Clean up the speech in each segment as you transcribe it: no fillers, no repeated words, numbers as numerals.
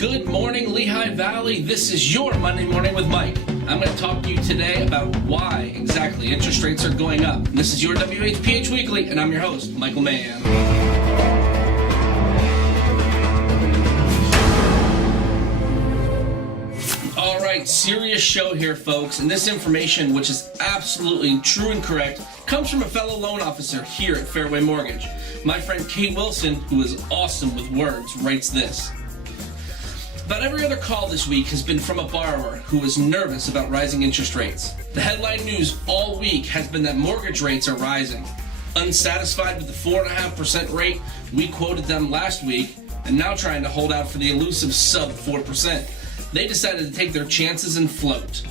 Good morning, Lehigh Valley. This is your Monday Morning with Mike. I'm going to talk to you today about why exactly interest rates are going up. This is your WHPH Weekly, and I'm your host, Michael Mann. All right, serious show here, folks, and this information, which is absolutely true and correct, comes from a fellow loan officer here at Fairway Mortgage. My friend Kate Wilson, who is awesome with words, writes this. About every other call this week has been from a borrower who is nervous about rising interest rates. The headline news all week has been that mortgage rates are rising. Unsatisfied with the 4.5% rate, we quoted them last week, and now trying to hold out for the elusive sub 4%. They decided to take their chances and float.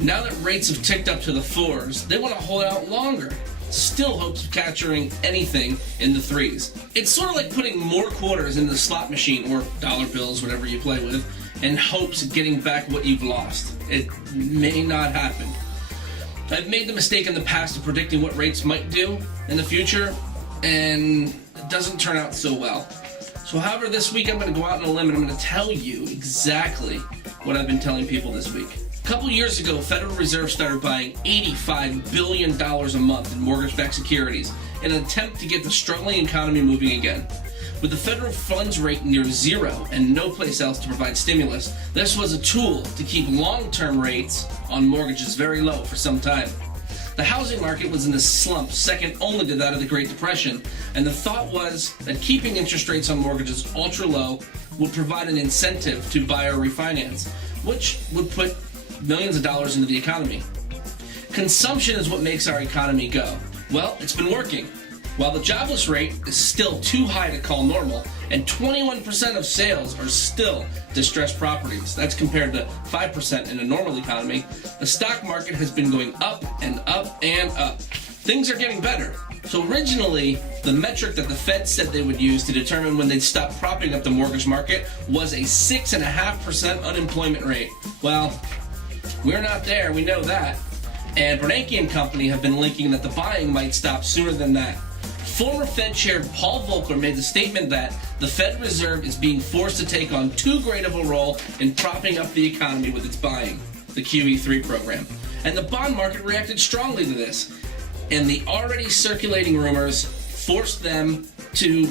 Now that rates have ticked up to the 4s, they want to hold out longer. Still hopes of capturing anything in the 3s. It's sort of like putting more quarters into the slot machine, or dollar bills, whatever you play with, in hopes of getting back what you've lost. It may not happen. I've made the mistake in the past of predicting what rates might do in the future, and it doesn't turn out so well. So however, this week I'm going to go out on a limb and I'm going to tell you exactly what I've been telling people this week. A couple years ago, Federal Reserve started buying $85 billion a month in mortgage-backed securities in an attempt to get the struggling economy moving again. With the federal funds rate near zero and no place else to provide stimulus, this was a tool to keep long-term rates on mortgages very low for some time. The housing market was in a slump second only to that of the Great Depression, and the thought was that keeping interest rates on mortgages ultra low would provide an incentive to buy or refinance, which would put millions of dollars into the economy. Consumption is what makes our economy go. Well, it's been working. While the jobless rate is still too high to call normal, and 21% of sales are still distressed properties, that's compared to 5% in a normal economy, the stock market has been going up and up and up. Things are getting better. So originally, the metric that the Fed said they would use to determine when they'd stop propping up the mortgage market was a 6.5% unemployment rate. Well, we're not there, we know that. And Bernanke and company have been linking that the buying might stop sooner than that. Former Fed Chair Paul Volcker made the statement that the Fed Reserve is being forced to take on too great of a role in propping up the economy with its buying, the QE3 program. And the bond market reacted strongly to this. And the already circulating rumors forced them to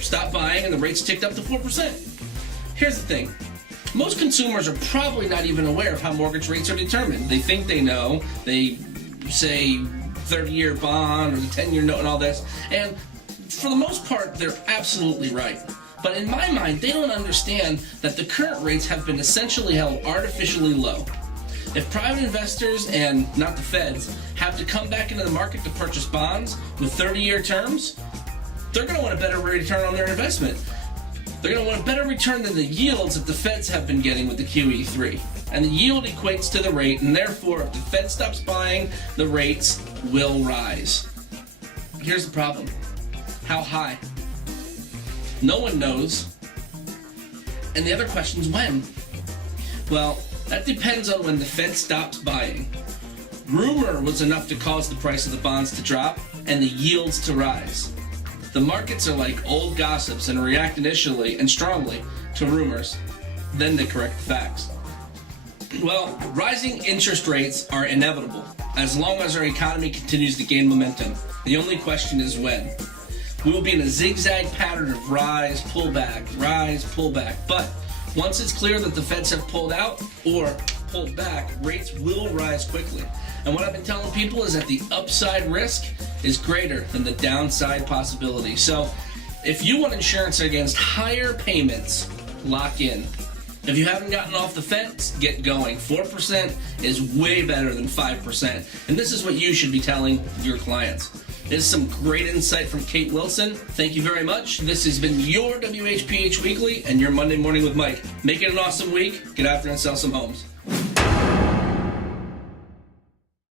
stop buying, and the rates ticked up to 4%. Here's the thing. Most consumers are probably not even aware of how mortgage rates are determined. They think they know. They say 30-year bond or the 10-year note and all this. And for the most part, they're absolutely right. But in my mind, they don't understand that the current rates have been essentially held artificially low. If private investors, and not the feds, have to come back into the market to purchase bonds with 30-year terms, they're going to want a better return on their investment. They're going to want a better return than the yields that the feds have been getting with the QE3. And the yield equates to the rate, and therefore, if the Fed stops buying, the rates will rise. Here's the problem. How high? No one knows. And the other question is when? Well, that depends on when the Fed stops buying. Rumor was enough to cause the price of the bonds to drop and the yields to rise. The markets are like old gossips and react initially and strongly to rumors. Then they correct the facts. Well, rising interest rates are inevitable as long as our economy continues to gain momentum. The only question is when. We will be in a zigzag pattern of rise, pullback, rise, pullback. But once it's clear that the Feds have pulled out or pulled back, rates will rise quickly. And what I've been telling people is that the upside risk is greater than the downside possibility. So if you want insurance against higher payments, lock in. If you haven't gotten off the fence, get going. 4% is way better than 5%. And this is what you should be telling your clients. This is some great insight from Kate Wilson. Thank you very much. This has been your WHPH Weekly and your Monday Morning with Mike. Make it an awesome week. Get out there and sell some homes.